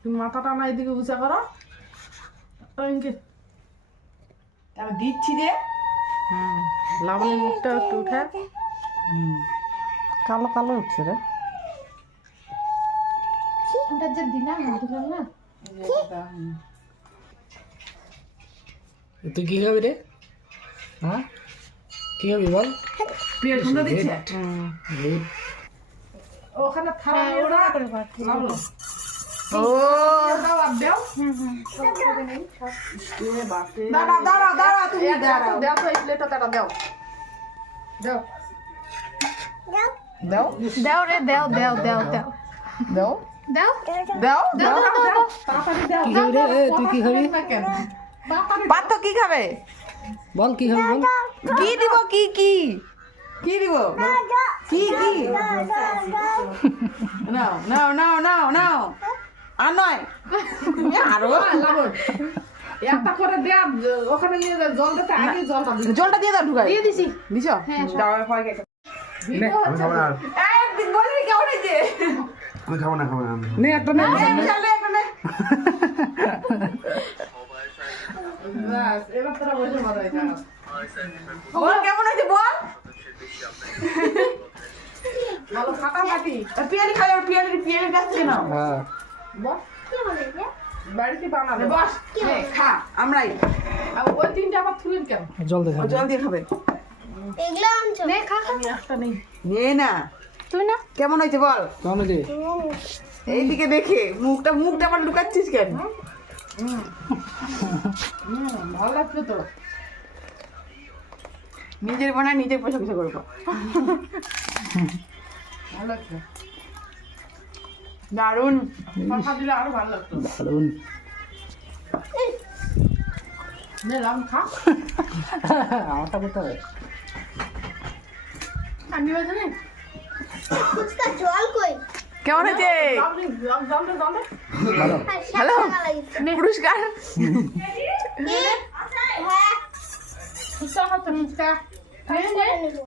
তুমি মাথাটা না এদিকে উঁচা করো ওইদিকে আমি দিচ্ছি রে। লাবণী মুখটা একটু উঠে কালো কালো উঠছে রে। ওটা যে দিলাম না তুই কি খাবি রে? হ্যাঁ কি খাবি বল? পেট সুন্দর দিচ্ছে। ওখানে থালা ওরা লাবণী ও দাও আর দাও দাঁড়া দাঁড়া দাঁড়া তুমি দাঁড়াও। দাও তো এই প্লেটটা দাও দাও দাও দাও দাও রে দাও দাও দাও দাও দাও দাও দাও দাও তাড়াতাড়ি দাও কি খাবি রে? তুই কি খাবি? পাত্র কি খাবে? বল কি খাবি বল? কি দিব কি কি কি দিব কি কি নাও নাও নাও নাও নাও আর নয় আরো লাবণ একটা করে দেয়া ওখানে নিয়ে জল দিতে আগে জলটা দিই জলটা দিয়ে দাও ঢুকাই দিয়ে দিছি দিছ দাও পরে কে নে আমি খাবো না এই বলি কেউ নেই যে আমি খাবো না খাবো না নে একটা নে চলে এখানে বাস এবার তোরা বসে মজা হইছে বল কেমন হয়েছে বল ভালো ফাটাফাটি পিয়ারি খাই আর পিয়ারি পিয়ারি কাছ থেকে নাও হ্যাঁ বস বাড়িতে বানাবে বস নে খা আমরাই আর ওই তিনটা আবার থুলেন কেন জল দে খা জল দিয়ে খাবে নে খা খা আমি একটা নেই নে না তুই না কেমন হয়েছে বল কেমন রে? এইদিকে দেখে মুখটা মুখটা আবার লুকাচ্ছিস কেন ভালো লাগছে তো নিজের বানায় নিজের প্রশংসা করবো ভালো লাগছে দারুন কথা দিলে আরো ভালো লাগতো দারুন নে রাম খা আমারটা করতে হবে। আমি বাজে নেই उसका जल कोई কেমন হয়েছে আপনি জানতে জানতে ভালো হ্যালো পুরস্কার है সুস্থ হচ্ছে মুখটা